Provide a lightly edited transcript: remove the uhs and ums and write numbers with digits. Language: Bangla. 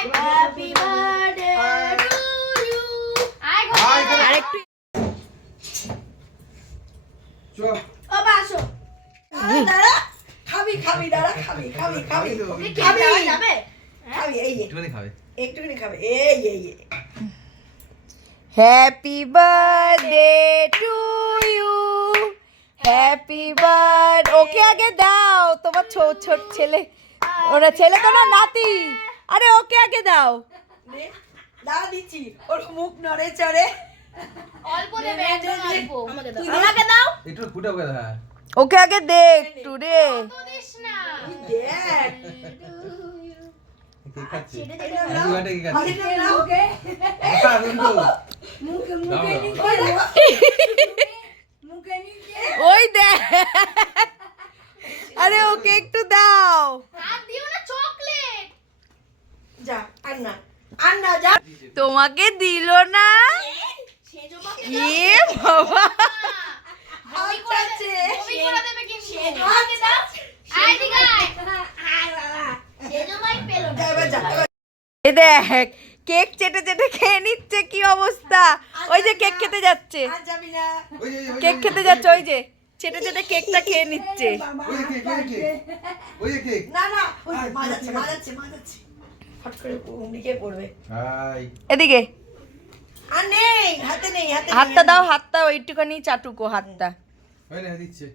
Happy birthday to you. আরেকটু চল ও বাসো দাঁড়া খাবি খাবি দাঁড়া খাবি খাবি খাবি ওকে কেক খাবি দেওয়া যাবে? খাবি এই যে একটুখানি খাবে একটুখানি খাবে এই happy birthday to you, happy birth. Okay আগে দাও, তোমার ছোট ছেলে, ওরা ছেলে তো না, নাতি। আরে ওকে আগে দাও। নে দাঁড়া দিচ্ছি ওর মুখ নড়ে চড়ে অল্প দেবে, একদম অল্প। আমাকে দাও। তুই দে। আমাকে দাও। একটু ফুটা ফুটা হ্যাঁ ওকে আগে দে একটু রে। তো দিস না। দেখ কি খাচ্ছি ছেড়ে দে। হ্যাপি বার্থডে কি খাচ্ছি হাতে নাও ওকে খা বন্ধু মুখে মুখে ওই দেখো মুখে নিয়ে ওই দে। আরে ওকে একটু দাও। হাত দিও না, চকলেট। যা আর না যা তোমাকে দিল না? সেজো বাকে এ বাবা, বমি করে আচ্ছা, বমি করে দেবে কিন্তু। সেজো আচ্ছা, বাকে দাও। আয় দিকে আয়। সেজো ভাই পেলো না। এবার যা এ দেখ কেক চেটে চেটে খেয়ে নিচ্ছে, কি অবস্থা। ওই যে কেক খেতে যাচ্ছে, আর যাবি না ওই যে কেক খেতে যাচ্ছে, ওই যে চেটে চেটে কেকটা খেয়ে নিচ্ছে। ওই যে কেক ওই যে কেক না না ওই যে মাজাচ্ছে ফট করে উমড়িকে পড়বে হাই এদিকে আর নেই হাতে নেই হাতটা দাও, হাতটা ওইটুখানি চাটুকো হাতটা। ওই না দিচ্ছে